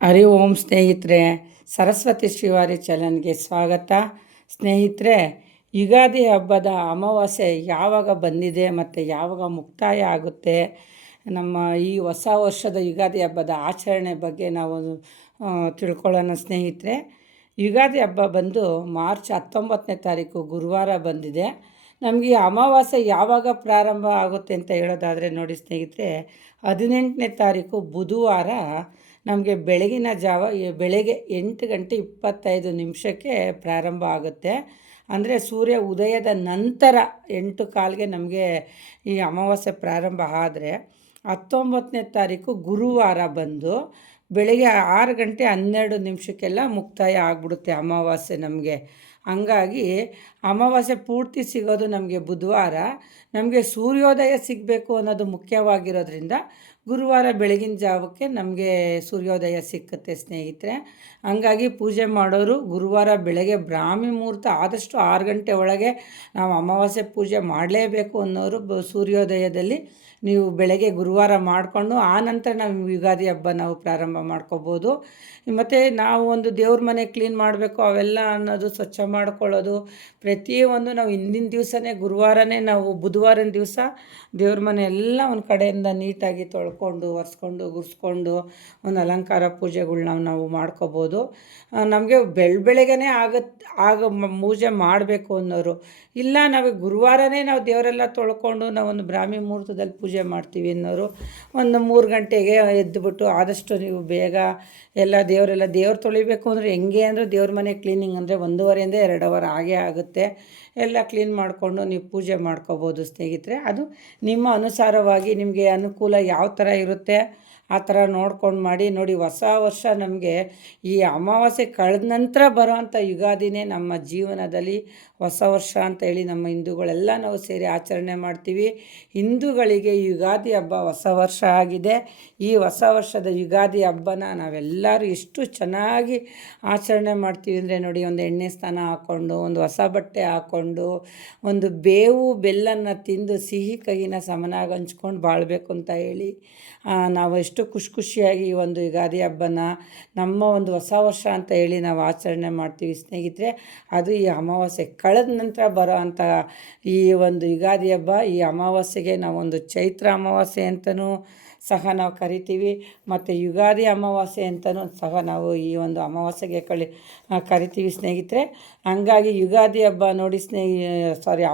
ಹರಿ ಓಂ ಸ್ನೇಹಿತರೆ, ಸರಸ್ವತಿ ಶ್ರೀವಾರಿ ಚಾನಲ್ಗೆ ಸ್ವಾಗತ. ಸ್ನೇಹಿತರೆ, ಯುಗಾದಿ ಹಬ್ಬದ ಅಮಾವಾಸ್ಯೆ ಯಾವಾಗ ಬಂದಿದೆ ಮತ್ತು ಯಾವಾಗ ಮುಕ್ತಾಯ ಆಗುತ್ತೆ, ನಮ್ಮ ಈ ಹೊಸ ವರ್ಷದ ಯುಗಾದಿ ಹಬ್ಬದ ಆಚರಣೆ ಬಗ್ಗೆ ನಾವು ತಿಳ್ಕೊಳ್ಳೋಣ. ಸ್ನೇಹಿತರೆ, ಯುಗಾದಿ ಹಬ್ಬ ಬಂದು ಮಾರ್ಚ್ 19ನೇ ತಾರೀಕು ಗುರುವಾರ ಬಂದಿದೆ. ನಮಗೆ ಅಮಾವಾಸ್ಯೆ ಯಾವಾಗ ಪ್ರಾರಂಭ ಆಗುತ್ತೆ ಅಂತ ಹೇಳೋದಾದರೆ ನೋಡಿ ಸ್ನೇಹಿತರೆ, 18ನೇ ತಾರೀಕು ಬುಧವಾರ ನಮಗೆ ಬೆಳಗಿನ ಜಾವ ಬೆಳಗ್ಗೆ 8:25 ಪ್ರಾರಂಭ ಆಗುತ್ತೆ. ಅಂದರೆ ಸೂರ್ಯ ಉದಯದ ನಂತರ 8:15ಗೆ ನಮಗೆ ಈ ಅಮಾವಾಸ್ಯೆ ಪ್ರಾರಂಭ ಆದರೆ 19ನೇ ತಾರೀಕು ಗುರುವಾರ ಬಂದು ಬೆಳಗ್ಗೆ 6:12 ಮುಕ್ತಾಯ ಆಗಿಬಿಡುತ್ತೆ ಅಮಾವಾಸ್ಯೆ ನಮಗೆ. ಹಂಗಾಗಿ ಅಮಾವಾಸ್ಯೆ ಪೂರ್ತಿ ಸಿಗೋದು ನಮಗೆ ಬುಧವಾರ. ನಮಗೆ ಸೂರ್ಯೋದಯ ಸಿಗಬೇಕು ಅನ್ನೋದು ಮುಖ್ಯವಾಗಿರೋದ್ರಿಂದ ಗುರುವಾರ ಬೆಳಗಿನ ಜಾವಕ್ಕೆ ನಮಗೆ ಸೂರ್ಯೋದಯ ಸಿಕ್ಕುತ್ತೆ ಸ್ನೇಹಿತರೆ. ಹಂಗಾಗಿ ಪೂಜೆ ಮಾಡೋರು ಗುರುವಾರ ಬೆಳಗ್ಗೆ ಬ್ರಾಹ್ಮಿ ಮುಹೂರ್ತ ಆದಷ್ಟು 6 ಗಂಟೆ ಒಳಗೆ ನಾವು ಅಮಾವಾಸ್ಯೆ ಪೂಜೆ ಮಾಡಲೇಬೇಕು ಅನ್ನೋರು ಸೂರ್ಯೋದಯದಲ್ಲಿ ನೀವು ಬೆಳಗ್ಗೆ ಗುರುವಾರ ಮಾಡಿಕೊಂಡು ಆನಂತರ ನಾವು ಯುಗಾದಿ ಹಬ್ಬ ನಾವು ಪ್ರಾರಂಭ ಮಾಡ್ಕೋಬೋದು. ಮತ್ತು ನಾವು ಒಂದು ದೇವ್ರ ಮನೆ ಕ್ಲೀನ್ ಮಾಡಬೇಕು ಅವೆಲ್ಲ ಅನ್ನೋದು ಸ್ವಚ್ಛ ಮಾಡ್ಕೊಳ್ಳೋದು ಪ್ರತಿಯೊಂದು ನಾವು ಹಿಂದಿನ ದಿವಸನೇ ಗುರುವಾರನೇ ನಾವು ಬುಧವಾರನ ದಿವಸ ದೇವ್ರ ಮನೆ ಎಲ್ಲ ಒಂದು ಕಡೆಯಿಂದ ನೀಟಾಗಿ ತೊಳ್ಕೊಂಡು ಒರೆಸ್ಕೊಂಡು ಗುರ್ಸ್ಕೊಂಡು ಒಂದು ಅಲಂಕಾರ ಪೂಜೆಗಳ್ನ ನಾವು ಮಾಡ್ಕೋಬೋದು. ನಮಗೆ ಬೆಳಗ್ಗೆನೇ ಪೂಜೆ ಮಾಡಬೇಕು ಅನ್ನೋರು ಇಲ್ಲ, ನಾವು ಗುರುವಾರನೇ ನಾವು ದೇವರೆಲ್ಲ ತೊಳ್ಕೊಂಡು ನಾವೊಂದು ಬ್ರಾಹ್ಮಿ ಮುಹೂರ್ತದಲ್ಲಿ ಪೂಜೆ ಮಾಡ್ತೀವಿ ಅನ್ನೋರು ಒಂದು 3 ಗಂಟೆಗೆ ಎದ್ದುಬಿಟ್ಟು ಆದಷ್ಟು ನೀವು ಬೇಗ ಎಲ್ಲ ದೇವ್ರು ತೊಳಿಬೇಕು ಅಂದರೆ ಹೆಂಗೆ ಅಂದರೆ ದೇವ್ರ ಮನೆ ಕ್ಲೀನಿಂಗ್ ಅಂದರೆ 1.5 2 ಅವರ್ ಆಗೇ ಆಗುತ್ತೆ. ಎಲ್ಲ ಕ್ಲೀನ್ ಮಾಡಿಕೊಂಡು ನೀವು ಪೂಜೆ ಮಾಡ್ಕೋಬೋದು ಸ್ನೇಹಿತರೆ. ಅದು ನಿಮ್ಮ ಅನುಸಾರವಾಗಿ ನಿಮಗೆ ಅನುಕೂಲ ಯಾವ ಥರ ಇರುತ್ತೆ ಆ ಥರ ನೋಡ್ಕೊಂಡು ಮಾಡಿ. ನೋಡಿ, ಹೊಸ ವರ್ಷ ನಮಗೆ ಈ ಅಮಾವಾಸ್ಯೆ ಕಳೆದ ನಂತರ ಬರೋವಂಥ ಯುಗಾದಿನೇ ನಮ್ಮ ಜೀವನದಲ್ಲಿ ಹೊಸ ವರ್ಷ ಅಂತ ಹೇಳಿ ನಮ್ಮ ಹಿಂದೂಗಳೆಲ್ಲ ನಾವು ಸೇರಿ ಆಚರಣೆ ಮಾಡ್ತೀವಿ. ಹಿಂದೂಗಳಿಗೆ ಯುಗಾದಿ ಹಬ್ಬ ಹೊಸ ವರ್ಷ ಆಗಿದೆ. ಈ ಹೊಸ ವರ್ಷದ ಯುಗಾದಿ ಹಬ್ಬನ ನಾವೆಲ್ಲರೂ ಎಷ್ಟು ಚೆನ್ನಾಗಿ ಆಚರಣೆ ಮಾಡ್ತೀವಿ ಅಂದರೆ ನೋಡಿ, ಒಂದು ಎಣ್ಣೆ ಸ್ನಾನ ಹಾಕ್ಕೊಂಡು, ಒಂದು ಹೊಸ ಬಟ್ಟೆ ಹಾಕ್ಕೊಂಡು, ಒಂದು ಬೇವು ಬೆಲ್ಲನ ತಿಂದು ಸಿಹಿ ಕಹಿನ ಸಮನಾಗಿ ಹಂಚ್ಕೊಂಡು ಬಾಳಬೇಕು ಅಂತ ಹೇಳಿ ನಾವು ಎಷ್ಟು ಖುಷಿಯಾಗಿ ಈ ಒಂದು ಯುಗಾದಿ ಹಬ್ಬನ ನಮ್ಮ ಒಂದು ಹೊಸ ವರ್ಷ ಅಂತ ಹೇಳಿ ನಾವು ಆಚರಣೆ ಮಾಡ್ತೀವಿ ಸ್ನೇಹಿತರೆ. ಅದು ಈ ಅಮಾವಾಸ್ಯೆ ಕಳೆದ ನಂತರ ಬರೋ ಅಂಥ ಈ ಒಂದು ಯುಗಾದಿ ಹಬ್ಬ. ಈ ಅಮಾವಾಸ್ಯೆಗೆ ನಾವೊಂದು ಚೈತ್ರ ಅಮಾವಾಸ್ಯೆ ಅಂತಲೂ ಸಹ ನಾವು ಕರಿತೀವಿ, ಮತ್ತು ಯುಗಾದಿ ಅಮಾವಾಸ್ಯೆ ಅಂತಲೂ ಸಹ ನಾವು ಈ ಒಂದು ಅಮಾವಾಸ್ಯೆಗೆ ಕರಿತೀವಿ ಸ್ನೇಹಿತರೆ. ಹಂಗಾಗಿ ಯುಗಾದಿ ಹಬ್ಬ ನೋಡಿ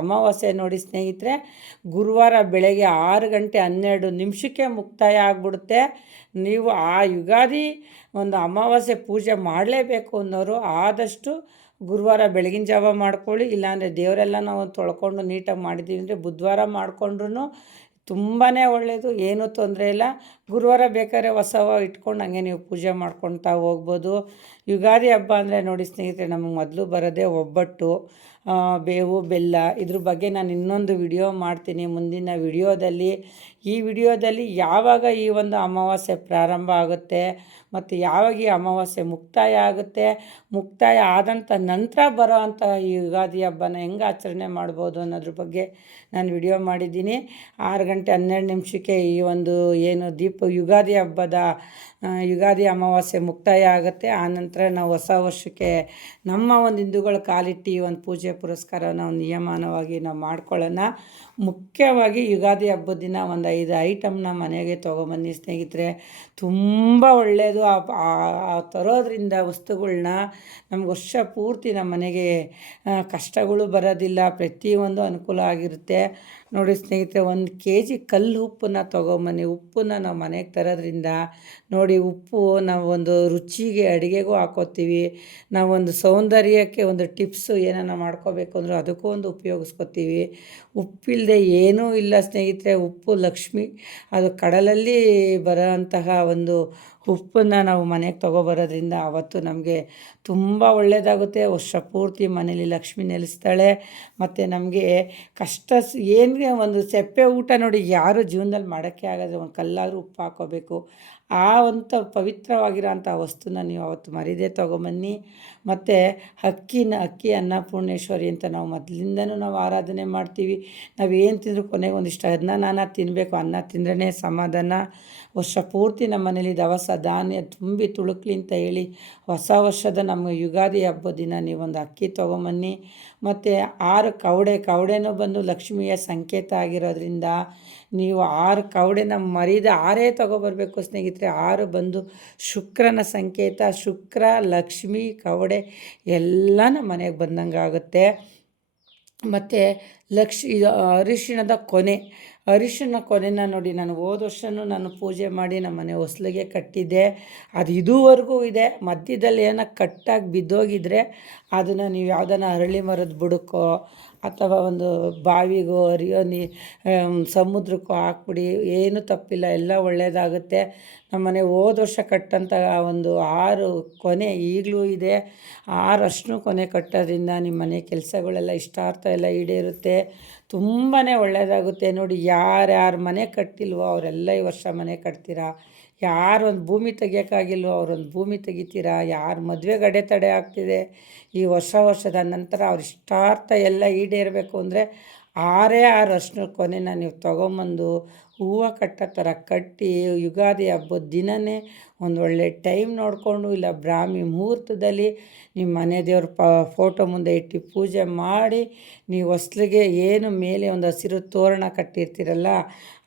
ಅಮಾವಾಸ್ಯೆ ನೋಡಿ ಸ್ನೇಹಿತರೆ, ಗುರುವಾರ ಬೆಳಗ್ಗೆ 6:12 ಮುಕ್ತಾಯ ಆಗಿಬಿಡುತ್ತೆ. ನೀವು ಆ ಯುಗಾದಿ ಒಂದು ಅಮಾವಾಸ್ಯೆ ಪೂಜೆ ಮಾಡಲೇಬೇಕು ಅನ್ನೋರು ಆದಷ್ಟು ಗುರುವಾರ ಬೆಳಗಿನ ಜಾವ ಮಾಡ್ಕೊಳ್ಳಿ. ಇಲ್ಲಾಂದರೆ ದೇವರೆಲ್ಲ ನಾವು ತೊಳ್ಕೊಂಡು ನೀಟಾಗಿ ಮಾಡಿದ್ದೀವಿ ಅಂದರೆ ಬುಧವಾರ ಮಾಡಿಕೊಂಡ್ರು ತುಂಬಾ ಒಳ್ಳೆಯದು, ಏನೂ ತೊಂದರೆ ಇಲ್ಲ. ಗುರುವಾರ ಬೇಕಾದ್ರೆ ಹೊಸವ ಇಟ್ಕೊಂಡು ಹಂಗೆ ನೀವು ಪೂಜೆ ಮಾಡ್ಕೊಳ್ತಾ ಹೋಗ್ಬೋದು. ಯುಗಾದಿ ಹಬ್ಬ ಅಂದರೆ ನೋಡಿ ಸ್ನೇಹಿತರೆ, ನಮಗೆ ಮೊದಲು ಬರೋದೇ ಒಬ್ಬಟ್ಟು, ಬೇವು ಬೆಲ್ಲ. ಇದ್ರ ಬಗ್ಗೆ ನಾನು ಇನ್ನೊಂದು ವಿಡಿಯೋ ಮಾಡ್ತೀನಿ ಮುಂದಿನ ವಿಡಿಯೋದಲ್ಲಿ. ಈ ವಿಡಿಯೋದಲ್ಲಿ ಯಾವಾಗ ಈ ಒಂದು ಅಮಾವಾಸ್ಯೆ ಪ್ರಾರಂಭ ಆಗುತ್ತೆ ಮತ್ತು ಯಾವಾಗ ಈ ಅಮಾವಾಸ್ಯೆ ಮುಕ್ತಾಯ ಆಗುತ್ತೆ, ಮುಕ್ತಾಯ ಆದಂಥ ನಂತರ ಬರೋ ಅಂಥ ಈ ಯುಗಾದಿ ಹಬ್ಬನ ಹೆಂಗೆ ಆಚರಣೆ ಮಾಡ್ಬೋದು ಅನ್ನೋದ್ರ ಬಗ್ಗೆ ನಾನು ವಿಡಿಯೋ ಮಾಡಿದ್ದೀನಿ. 6:12 ಈ ಒಂದು ಏನು ಯುಗಾದಿ ಹಬ್ಬದ ಯುಗಾದಿ ಅಮಾವಾಸ್ಯೆ ಮುಕ್ತಾಯ ಆಗುತ್ತೆ. ಆನಂತರ ನಾವು ಹೊಸ ವರ್ಷಕ್ಕೆ ನಮ್ಮ ಒಂದು ಹಿಂದೂಗಳ ಕಾಲಿಟ್ಟು ಈ ಒಂದು ಪೂಜೆ ಪುರಸ್ಕಾರನ ಒಂದು ನಿಯಮನವಾಗಿ ನಾವು ಮಾಡ್ಕೊಳ್ಳೋಣ. ಮುಖ್ಯವಾಗಿ ಯುಗಾದಿ ಹಬ್ಬದ ದಿನ ಒಂದು 5 ಐಟಮ್ನ ಮನೆಗೆ ತೊಗೊಬನ್ನಿ ಸ್ನೇಹಿತರೆ. ತುಂಬ ಒಳ್ಳೆಯದು. ತರೋದ್ರಿಂದ ವಸ್ತುಗಳ್ನ ನಮ್ಗೆ ವರ್ಷ ಪೂರ್ತಿ ನಮ್ಮ ಮನೆಗೆ ಕಷ್ಟಗಳು ಬರೋದಿಲ್ಲ, ಪ್ರತಿಯೊಂದು ಅನುಕೂಲ ಆಗಿರುತ್ತೆ. ನೋಡಿ ಸ್ನೇಹಿತರೆ, 1 kg ಕಲ್ಲು ಉಪ್ಪನ್ನ ತೊಗೊಂಬನ್ನಿ. ಉಪ್ಪನ್ನ ನಾವು ಮನೆಗೆ ತರೋದ್ರಿಂದ ನೋಡಿ, ಉಪ್ಪು ನಾವು ಒಂದು ರುಚಿಗೆ ಅಡುಗೆಗೂ ಹಾಕ್ಕೋತೀವಿ. ನಾವೊಂದು ಸೌಂದರ್ಯಕ್ಕೆ ಒಂದು ಟಿಪ್ಸು ಏನಾರ ಮಾಡ್ಕೋಬೇಕು ಅಂದರೂ ಅದಕ್ಕೂ ಒಂದು ಉಪಯೋಗಿಸ್ಕೋತೀವಿ. ಉಪ್ಪಿಲ್ಲದೆ ಏನೂ ಇಲ್ಲ ಸ್ನೇಹಿತರೆ. ಉಪ್ಪು ಲಕ್ಷ್ಮಿ, ಅದು ಕಡಲಲ್ಲಿ ಬರೋ ಅಂತಹ ಒಂದು ಉಪ್ಪನ್ನು ನಾವು ಮನೆಗೆ ತೊಗೊಬರೋದ್ರಿಂದ ಅವತ್ತು ನಮಗೆ ತುಂಬ ಒಳ್ಳೆಯದಾಗುತ್ತೆ. ವರ್ಷ ಪೂರ್ತಿ ಮನೇಲಿ ಲಕ್ಷ್ಮಿ ನೆಲೆಸ್ತಾಳೆ. ಮತ್ತು ನಮಗೆ ಕಷ್ಟ ಏನಿಗೆ ಒಂದು ಸಪ್ಪೆ ಊಟ ನೋಡಿ ಯಾರು ಜೀವನದಲ್ಲಿ ಮಾಡೋಕ್ಕೆ ಆಗೋದ್ರೆ ಒಂದು ಕಲ್ಲಾದರೂ ಉಪ್ಪು ಹಾಕ್ಕೋಬೇಕು. ಆ ಒಂದು ಪವಿತ್ರವಾಗಿರೋಂಥ ವಸ್ತುನ ನೀವು ಅವತ್ತು ಮರೀದೇ ತೊಗೊಂಬನ್ನಿ. ಮತ್ತು ಅಕ್ಕಿ ಅನ್ನಪೂರ್ಣೇಶ್ವರಿ ಅಂತ ನಾವು ಮೊದಲಿಂದನೂ ನಾವು ಆರಾಧನೆ ಮಾಡ್ತೀವಿ. ನಾವೇನು ತಿಂದರೂ ಕೊನೆಗೆ ಒಂದಿಷ್ಟು ನಾನಾ ತಿನ್ನಬೇಕು. ಅನ್ನ ತಿಂದ್ರೇ ಸಮಾಧಾನ. ವರ್ಷ ಪೂರ್ತಿ ನಮ್ಮ ಮನೇಲಿ ದವಸ ಧಾನ್ಯ ತುಂಬಿ ತುಳುಕ್ಲಿ ಅಂತ ಹೇಳಿ ಹೊಸ ವರ್ಷದ ನಮ್ಮ ಯುಗಾದಿ ಹಬ್ಬದ ದಿನ ನೀವೊಂದು ಅಕ್ಕಿ ತೊಗೊಂಬನ್ನಿ. ಮತ್ತು 6 ಕವಡೆನೂ ಬಂದು ಲಕ್ಷ್ಮಿಯ ಸಂಕೇತ ಆಗಿರೋದ್ರಿಂದ ನೀವು 6 ಕವಡೆನ ಮರೀದೆ 6 ತೊಗೊಬರ್ಬೇಕು ಸ್ನೇಹಿತರೆ. 6 ಬಂದು ಶುಕ್ರನ ಸಂಕೇತ. ಶುಕ್ರ, ಲಕ್ಷ್ಮಿ, ಕವಡೆ ಎಲ್ಲ ನಮ್ಮ ಮನೆಗೆ ಬಂದಂಗೆ ಆಗುತ್ತೆ. ಮತ್ತು ಅರಿಶಿಣ ಕೊನೆನ ನೋಡಿ, ನಾನು ಹೋದ ವರ್ಷವೂ ನಾನು ಪೂಜೆ ಮಾಡಿ ನಮ್ಮ ಮನೆ ಹೊಸ್ಲಿಗೆ ಕಟ್ಟಿದ್ದೆ. ಅದು ಇದುವರೆಗೂ ಇದೆ. ಮಧ್ಯದಲ್ಲಿ ಏನೋ ಕಟ್ಟಾಗಿ ಬಿದ್ದೋಗಿದ್ರೆ ಅದನ್ನು ನೀವು ಯಾವುದನ್ನ ಅರಳಿ ಮರದ ಬುಡಕ್ಕೋ ಅಥವಾ ಒಂದು ಬಾವಿಗೋ ಸಮುದ್ರಕ್ಕೋ ಹಾಕ್ಬಿಡಿ, ಏನೂ ತಪ್ಪಿಲ್ಲ, ಎಲ್ಲ ಒಳ್ಳೆಯದಾಗುತ್ತೆ. ನಮ್ಮನೆ ಹೋದ ವರ್ಷ ಕಟ್ಟಂಥ ಒಂದು 6 ಕೊನೆ ಈಗಲೂ ಇದೆ. 6 ಅರ್ಶಿನ ಕೊನೆ ಕಟ್ಟೋದ್ರಿಂದ ನಿಮ್ಮ ಮನೆ ಕೆಲಸಗಳೆಲ್ಲ ಇಷ್ಟಾರ್ಥ ಎಲ್ಲ ಈಡೇರುತ್ತೆ. ತುಂಬಾ ಒಳ್ಳೆಯದಾಗುತ್ತೆ. ನೋಡಿ, ಯಾರ್ಯಾರು ಮನೆ ಕಟ್ಟಿಲ್ವೋ ಅವರೆಲ್ಲ ಈ ವರ್ಷ ಮನೆ ಕಟ್ತೀರಾ. ಯಾರು ಒಂದು ಭೂಮಿ ತೆಗಿಯೋಕ್ಕಾಗಿಲ್ವೋ ಅವರೊಂದು ಭೂಮಿ ತೆಗಿತೀರಾ. ಯಾರು ಮದುವೆಗೆ ಅಡೆತಡೆ ಆಗ್ತಿದೆ ಈ ವರ್ಷದ ನಂತರ ಅವ್ರ ಇಷ್ಟಾರ್ಥ ಎಲ್ಲ ಈಡೇರಬೇಕು ಅಂದರೆ 6 ಅರ್ಶಿನ ಕೊನೆನ ನೀವು ತೊಗೊಂಬಂದು ಹೂವು ಕಟ್ಟೋ ಥರ ಕಟ್ಟಿ ಯುಗಾದಿ ಹಬ್ಬದ ದಿನವೇ ಒಂದು ಒಳ್ಳೆ ಟೈಮ್ ನೋಡಿಕೊಂಡು ಇಲ್ಲ ಬ್ರಾಹ್ಮಿ ಮುಹೂರ್ತದಲ್ಲಿ ನಿಮ್ಮ ಮನೆ ದೇವ್ರ ಫೋಟೋ ಮುಂದೆ ಇಟ್ಟು ಪೂಜೆ ಮಾಡಿ ನೀವು ಹೊಸ್ಲಿಗೆ ಏನು ಮೇಲೆ ಒಂದು ಹಸಿರು ತೋರಣ ಕಟ್ಟಿರ್ತೀರಲ್ಲ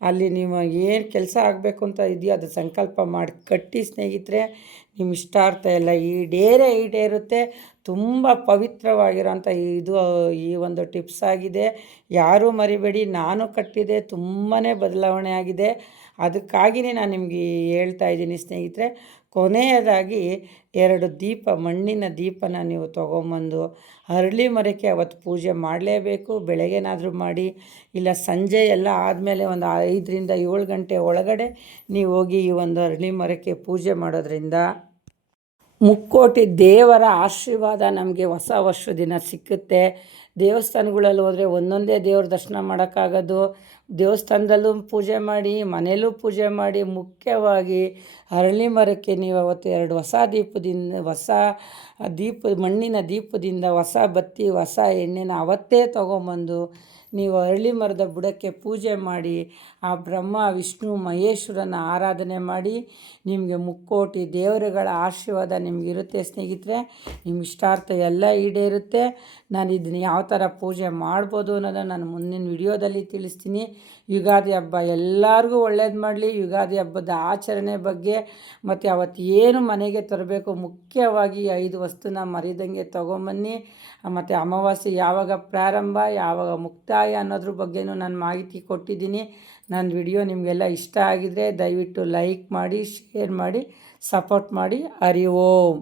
ಅಲ್ಲಿ ನೀವು ಏನು ಕೆಲಸ ಆಗಬೇಕು ಅಂತ ಇದೆಯೋ ಅದು ಸಂಕಲ್ಪ ಮಾಡಿ ಕಟ್ಟಿ ಸ್ನೇಹಿತರೆ. ನಿಮ್ಮ ಇಷ್ಟಾರ್ಥ ಎಲ್ಲ ಈಡೇರುತ್ತೆ. ತುಂಬ ಪವಿತ್ರವಾಗಿರೋಂಥ ಈ ಒಂದು ಟಿಪ್ಸ್ ಆಗಿದೆ. ಯಾರೂ ಮರಿಬೇಡಿ. ನಾನು ಕಟ್ಟಿದೆ, ತುಂಬಾ ಬದಲಾವಣೆ ಆಗಿದೆ. ಅದಕ್ಕಾಗಿಯೇ ನಾನು ನಿಮಗೆ ಹೇಳ್ತಾ ಇದ್ದೀನಿ ಸ್ನೇಹಿತರೆ. ಕೊನೆಯದಾಗಿ 2 ಮಣ್ಣಿನ ದೀಪನ ನೀವು ತೊಗೊಂಬಂದು ಅರಳಿ ಮರಕ್ಕೆ ಅವತ್ತು ಪೂಜೆ ಮಾಡಲೇಬೇಕು. ಬೆಳಗ್ಗೆನಾದರೂ ಮಾಡಿ, ಇಲ್ಲ ಸಂಜೆ ಎಲ್ಲ ಆದಮೇಲೆ ಒಂದು 5ರಿಂದ 7 ಗಂಟೆ ಒಳಗಡೆ ನೀವು ಹೋಗಿ ಈ ಒಂದು ಅರಳಿ ಮರಕ್ಕೆ ಪೂಜೆ ಮಾಡೋದ್ರಿಂದ ಮುಕ್ಕೋಟಿ ದೇವರ ಆಶೀರ್ವಾದ ನಮಗೆ ಹೊಸ ವರ್ಷದ ದಿನ ಸಿಕ್ಕುತ್ತೆ. ದೇವಸ್ಥಾನಗಳಲ್ಲಿ ಹೋದರೆ ಒಂದೊಂದೇ ದೇವ್ರ ದರ್ಶನ ಮಾಡೋಕ್ಕಾಗೋದು. ದೇವಸ್ಥಾನದಲ್ಲೂ ಪೂಜೆ ಮಾಡಿ, ಮನೆಯಲ್ಲೂ ಪೂಜೆ ಮಾಡಿ, ಮುಖ್ಯವಾಗಿ ಅರಳಿ ಮರಕ್ಕೆ ನೀವು ಅವತ್ತು 2 ಮಣ್ಣಿನ ದೀಪದಿಂದ ಹೊಸ ಬತ್ತಿ, ಹೊಸ ಎಣ್ಣೆನ ಅವತ್ತೇ ತೊಗೊಂಬಂದು ನೀವು ಅರಳಿ ಮರದ ಬುಡಕ್ಕೆ ಪೂಜೆ ಮಾಡಿ ಆ ಬ್ರಹ್ಮ, ವಿಷ್ಣು, ಮಹೇಶ್ವರನ ಆರಾಧನೆ ಮಾಡಿ ನಿಮಗೆ ಮುಕ್ಕೋಟಿ ದೇವರುಗಳ ಆಶೀರ್ವಾದ ನಿಮಗಿರುತ್ತೆ ಸ್ನೇಹಿತರೆ. ನಿಮ್ಮ ಇಷ್ಟಾರ್ಥ ಎಲ್ಲ ಈಡೇರುತ್ತೆ. ನಾನು ಇದನ್ನು ಯಾವ ಥರ ಪೂಜೆ ಮಾಡ್ಬೋದು ಅನ್ನೋದನ್ನು ನಾನು ಮುಂದಿನ ವಿಡಿಯೋದಲ್ಲಿ ತಿಳಿಸ್ತೀನಿ. ಯುಗಾದಿ ಹಬ್ಬ ಎಲ್ಲರಿಗೂ ಒಳ್ಳೇದು ಮಾಡಲಿ. ಯುಗಾದಿ ಹಬ್ಬದ ಆಚರಣೆ ಬಗ್ಗೆ ಮತ್ತು ಅವತ್ತು ಏನು ಮನೆಗೆ ತರಬೇಕು, ಮುಖ್ಯವಾಗಿ 5 ವಸ್ತುನ ಮರಿದಂಗೆ ತೊಗೊಂಬನ್ನಿ. ಮತ್ತು ಅಮಾವಾಸ್ಯೆ ಯಾವಾಗ ಪ್ರಾರಂಭ, ಯಾವಾಗ ಮುಕ್ತಾಯ ಅನ್ನೋದ್ರ ಬಗ್ಗೆನೂ ನಾನು ಮಾಹಿತಿ ಕೊಟ್ಟಿದ್ದೀನಿ. ನನ್ನ ವಿಡಿಯೋ ನಿಮಗೆಲ್ಲ ಇಷ್ಟ ಆಗಿದರೆ ದಯವಿಟ್ಟು ಲೈಕ್ ಮಾಡಿ, ಶೇರ್ ಮಾಡಿ, ಸಪೋರ್ಟ್ ಮಾಡಿ. ಹರಿ ಓಂ.